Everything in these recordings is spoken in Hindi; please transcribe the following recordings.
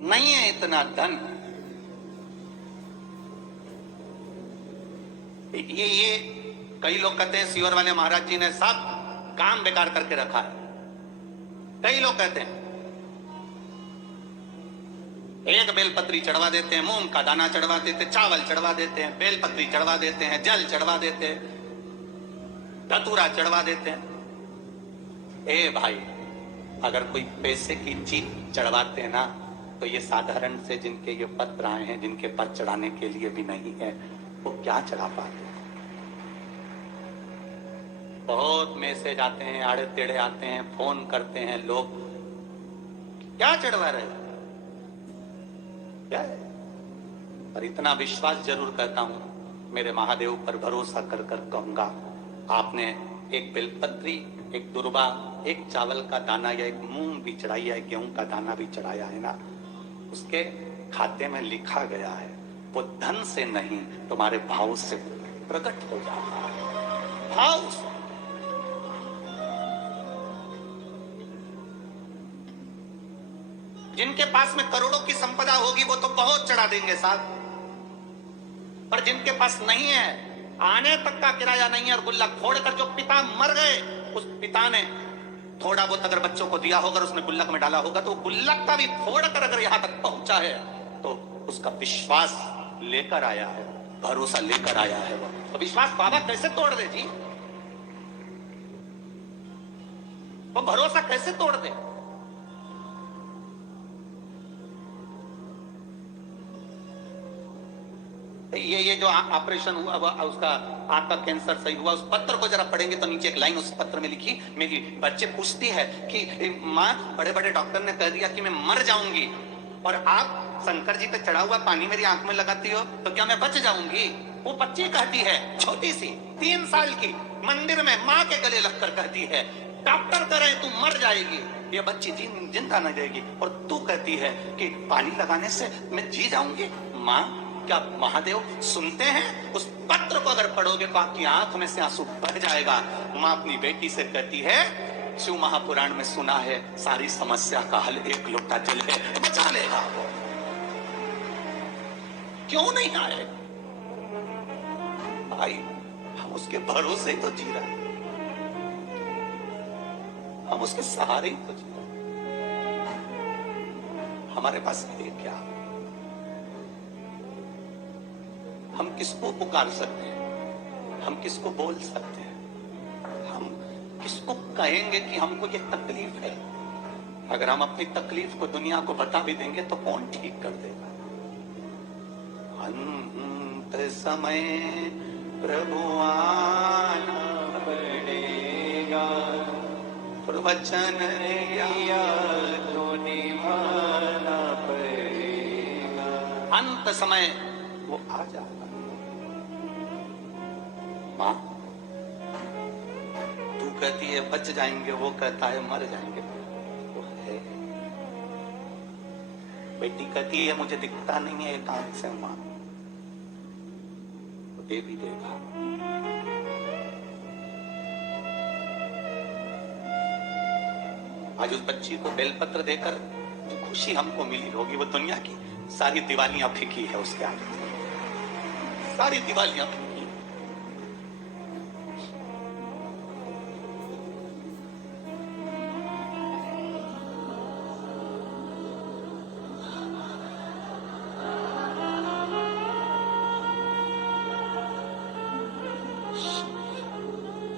नहीं है इतना धन। ये कई लोग कहते हैं सीवर वाले महाराज जी ने सब काम बेकार करके रखा है। कई लोग कहते हैं एक बेलपत्री चढ़वा देते हैं, मूंग का दाना चढ़वा देते, चावल चढ़वा देते हैं, बेलपत्री चढ़वा देते हैं, जल चढ़वा देते हैं, धतूरा चढ़वा देते हैं। ए भाई, अगर कोई पैसे की चीज चढ़वाते हैं ना, तो ये साधारण से जिनके ये पत्र आए हैं, जिनके पत्र चढ़ाने के लिए भी नहीं है, वो क्या चढ़ा पाते हैं। बहुत मैसेज आते हैं, आड़े टेढ़े आते हैं, फोन करते हैं लोग, क्या चढ़वा रहे हैं, क्या है। पर इतना विश्वास जरूर करता हूं, मेरे महादेव पर भरोसा कर कर कहूंगा, आपने एक बेलपत्री, एक दुर्वा, एक चावल का दाना या एक मूंग भी चढ़ाई है, गेहूं का दाना भी चढ़ाया है ना, उसके खाते में लिखा गया है, वो धन से नहीं तुम्हारे भाव से प्रकट हो जाता है। भाव से। जिनके पास में करोड़ों की संपदा होगी वो तो बहुत चढ़ा देंगे साहब, पर जिनके पास नहीं है, आने तक का किराया नहीं है, और गुल्लक फोड़कर जो पिता मर गए, उस पिता ने थोड़ा बहुत अगर बच्चों को दिया होगा, उसने गुल्लक में डाला होगा, तो गुल्लक का भी फोड़कर अगर यहां तक पहुंचा है, तो उसका विश्वास लेकर आया है, भरोसा लेकर आया है। वो तो विश्वास बाबा कैसे तोड़ दे जी, वो भरोसा कैसे तोड़ दे। ये जो ऑपरेशन हुआ, उसका आंख का कैंसर सही हुआ, उस पत्र को जरा पढ़ेंगे तो नीचे एक लाइन उस पत्र में लिखी, मेरी बच्चे पूछती है कि माँ, बड़े बड़े डॉक्टर ने कह दिया कि मैं मर जाऊंगी, और आप शंकर जी पे चढ़ा हुआ पानी मेरी आंख में लगाती हो, तो क्या मैं बच जाऊंगी। वो बच्ची कहती है, छोटी सी 3 साल की, मंदिर में माँ के गले लगकर कहती है, डॉक्टर कह रहे तू मर जाएगी, ये बच्ची जिंदा न जाएगी, और तू कहती है कि पानी लगाने से मैं जी जाऊंगी। माँ, क्या महादेव सुनते हैं। उस पत्र को अगर पढ़ोगे तो आपकी आंख में से आंसू बह जाएगा। मां अपनी बेटी से कहती है, शिव महापुराण में सुना है, सारी समस्या का हल एक लोटा जल है, बचा लेगा वो। क्यों नहीं आए भाई, हम उसके भरोसे तो जी रहे हैं, हम उसके सहारे ही तो जी रहे हैं। हमारे पास है क्या, हम किसको पुकार सकते हैं, हम किसको बोल सकते हैं, हम किसको कहेंगे कि हमको ये तकलीफ है। अगर हम अपनी तकलीफ को दुनिया को बता भी देंगे तो कौन ठीक कर देगा। अंत समय प्रभु आना पड़ेगा, प्रवचन दिया तो निभाना पड़ेगा। अंत समय वो आ जाएगा। मां, तू कहती है बच जाएंगे, वो कहता है मर जाएंगे, वो है। बेटी कहती है मुझे दिखता नहीं है एक आंख से, मां वो दे भी देगा। आज उस बच्ची को बेलपत्र देकर जो खुशी हमको मिली होगी, वो दुनिया की सारी दिवालियां फीकी है उसके आगे, सारी दिवालियां फीकी।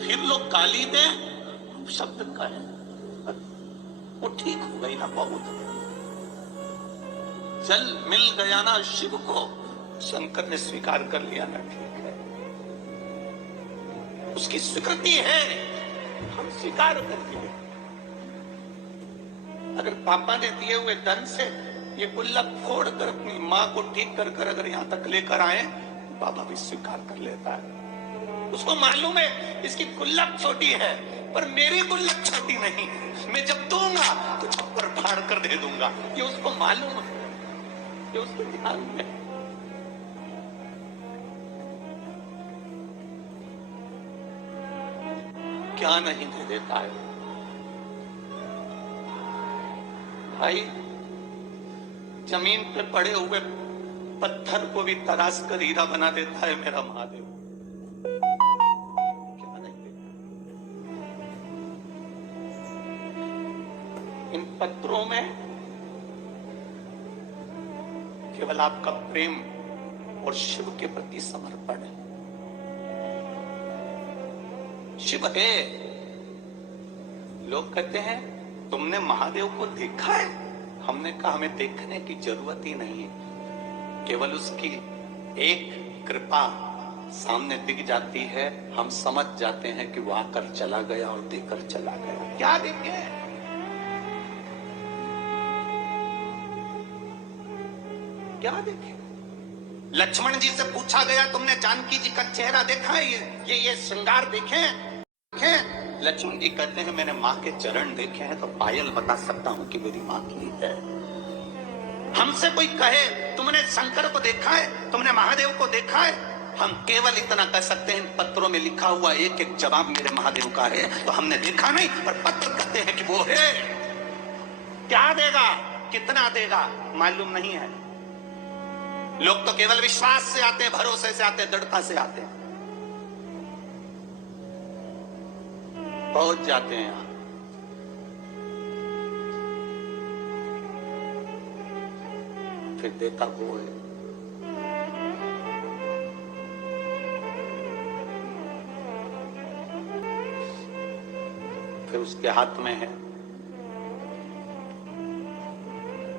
फिर लोग गाली दे, शब्द कहे, वो ठीक हो गई ना बहुत। जल मिल गया ना शिव को, शंकर ने स्वीकार कर लिया ना, ठीक है, उसकी स्वीकृति है, हम स्वीकार कर लिए। अगर पापा ने दिए हुए धन से ये गुल्लक फोड़ कर अपनी माँ को ठीक कर कर अगर यहां तक लेकर आए, बाबा भी स्वीकार कर लेता है। उसको मालूम है इसकी गुल्लक छोटी है, पर मेरी गुल्लक छोटी नहीं, मैं जब दूंगा तो छप्पर फाड़ कर दे दूंगा, ये उसको मालूम है, ये उसको ध्यान में। क्या नहीं दे देता है भाई। जमीन पे पड़े हुए पत्थर को भी तराश कर हीरा बना देता है मेरा महादेव। क्या नहीं देखा? इन पत्थरों में केवल आपका प्रेम और शिव के प्रति समर्पण है। शिव है। लोग कहते हैं तुमने महादेव को देखा है? हमने कहा हमें देखने की जरूरत ही नहीं है, केवल उसकी एक कृपा सामने दिख जाती है, हम समझ जाते हैं कि वो आकर चला गया और देकर चला गया। क्या देखे? क्या देखे? लक्ष्मण जी से पूछा गया तुमने जानकी जी का चेहरा देखा है? ये श्रृंगार देखे? लक्ष्मण जी कहते हैं मैंने माँ के चरण देखे हैं तो पायल बता सकता हूं कि मेरी माँ की है। हमसे कोई कहे तुमने शंकर को देखा है, तुमने महादेव को देखा है, हम केवल इतना कह सकते हैं इन पत्रों में लिखा हुआ एक एक जवाब मेरे महादेव का है। तो हमने देखा नहीं, पर पत्र कहते हैं कि वो है। क्या देगा, कितना देगा मालूम नहीं है। लोग तो केवल विश्वास से आते हैं, भरोसे से आते हैं, दृढ़ता से आते हैं, पहुंच जाते हैं यहां। फिर देता वो है। फिर उसके हाथ में है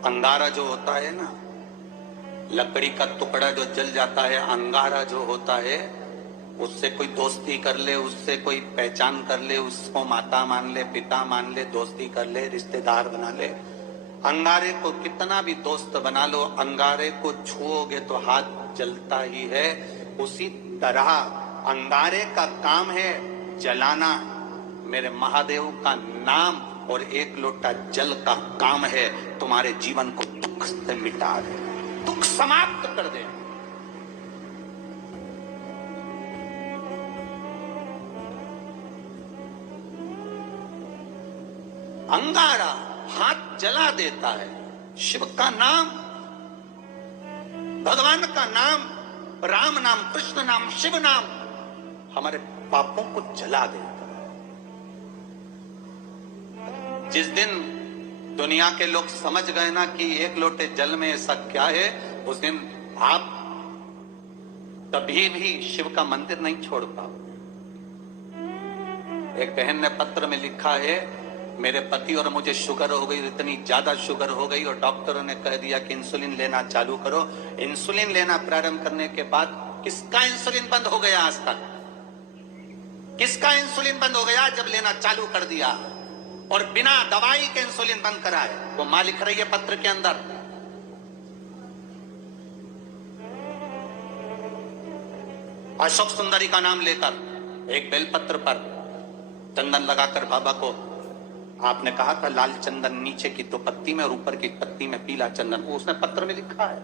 अंगारा जो होता है ना, लकड़ी का टुकड़ा जो जल जाता है, अंगारा जो होता है, उससे कोई दोस्ती कर ले, उससे कोई पहचान कर ले, उसको माता मान ले, पिता मान ले, दोस्ती कर ले, रिश्तेदार बना ले। अंगारे को कितना भी दोस्त बना लो, अंगारे को छुओगे तो हाथ जलता ही है। उसी तरह अंगारे का काम है जलाना, मेरे महादेव का नाम और एक लोटा जल का काम है तुम्हारे जीवन को दुख से मिटा दे, दुख समाप्त कर दे। अंगारा हाथ जला देता है। शिव का नाम, भगवान का नाम, राम नाम, कृष्ण नाम, शिव नाम हमारे पापों को जला देता है। जिस दिन दुनिया के लोग समझ गए ना कि एक लोटे जल में ऐसा क्या है, उस दिन आप कभी भी शिव का मंदिर नहीं छोड़ पाओ। एक बहन ने पत्र में लिखा है मेरे पति और मुझे शुगर हो गई, इतनी ज्यादा शुगर हो गई और डॉक्टरों ने कह दिया कि इंसुलिन लेना चालू करो। इंसुलिन लेना प्रारंभ करने के बाद किसका इंसुलिन बंद हो गया? आज तक किसका इंसुलिन बंद हो गया? जब लेना चालू कर दिया और बिना दवाई के इंसुलिन बंद कराए। वो मां लिख रही है पत्र के अंदर, अशोक सुंदरी का नाम लेकर एक बेलपत्र पर चंदन लगाकर बाबा को आपने कहा था लाल चंदन नीचे की दो पत्ती में और ऊपर की पत्ती में पीला चंदन, वो उसने पत्र में लिखा है,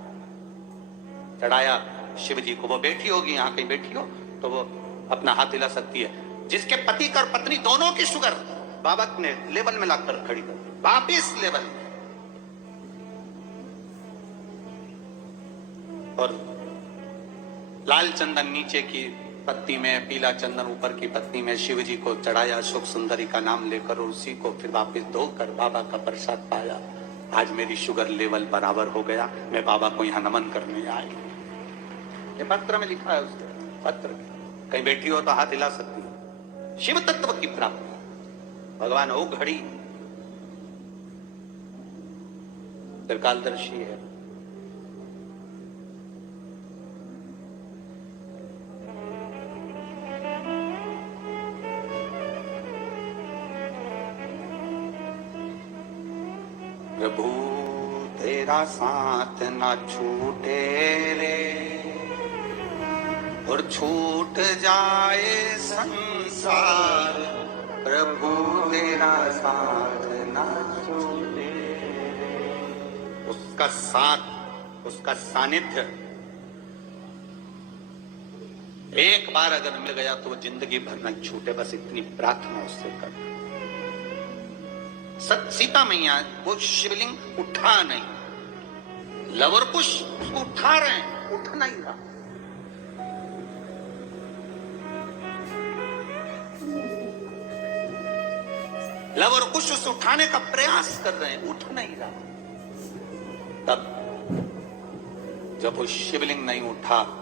चढ़ाया शिव जी को। वो बैठी होगी, यहाँ कहीं बैठी हो तो वो अपना हाथ हिला सकती है। जिसके पति और पत्नी दोनों की शुगर बाबा ने लेवल में लाकर खड़ी कर दी, वापिस लेवल में। और लाल चंदन नीचे की पत्ती में, पीला चंदन ऊपर की पत्ती में शिव जी को चढ़ाया अशोक सुंदरी का नाम लेकर, और उसी को फिर वापस धोकर बाबा का प्रसाद पाया। आज मेरी शुगर लेवल बराबर हो गया, मैं बाबा को यहाँ नमन करने आई। ये पत्र में लिखा है उसने, पत्र कहीं बैठी हो तो हाथ हिला सकती है। शिव तत्व की प्राप्ति, भगवान ओ घड़ी त्रिकालदर्शी है। प्रभु तेरा साथ ना छूटे रे, और छूट जाए संसार, प्रभु तेरा साथ ना छूटे रे। उसका साथ, उसका सानिध्य एक बार अगर मिल गया तो वो जिंदगी भर न छूटे। बस इतनी प्रार्थना उससे कर। सीता मैया वो शिवलिंग उठा नहीं, लव और कुश उसको उठा रहे हैं, उठ नहीं रहा। लव और कुश उसे उठाने का प्रयास कर रहे हैं, उठ नहीं रहा। तब जब वो शिवलिंग नहीं उठा